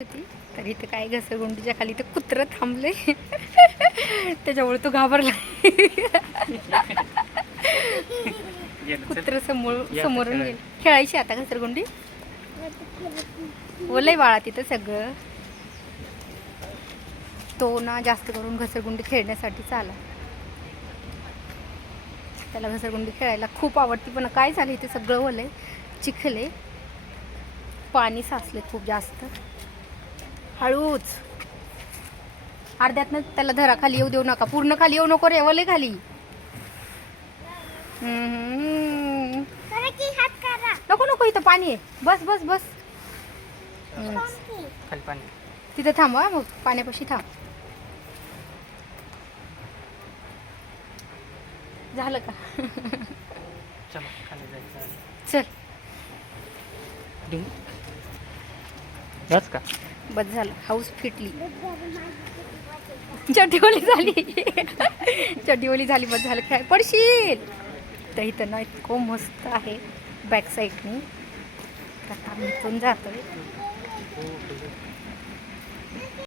होती तर इथे काय घसरगुंडीच्या खाली ते कुत्रं थांबले त्याच्यामुळे तो घाबरला. कुत्र समोरून गेले. खेळायची आता घसरगुंडी ओलय बाळा तिथं सगळं. तो ना जास्त करून घसरगुंडी खेळण्यासाठीच आला. त्याला घसरगुंडी खेळायला खूप आवडती. पण काय झालं इथे सगळं ओलय, चिखले, पाणी साचले खूप जास्त. हळूच अर्ध्यातनं त्याला धरा, खाली येऊ देऊ नका. पूर्ण खाली येऊ नको रे, ओले खाली. नको नको, इथं पाणी आहे. बस बस बस. खाली पाणी. तिथं थांबवा, मग पाण्यापाशी थांब. झालं का? चला खाली जायचं. चल बस का? बस झालं. हाऊस फिटली, चटीओली झाली. चटीओली झाली, बस झालं. काय पडशील तर इथं ना इतकं मस्त आहे बॅक साईडनी. आता आम्ही इथून जातोय.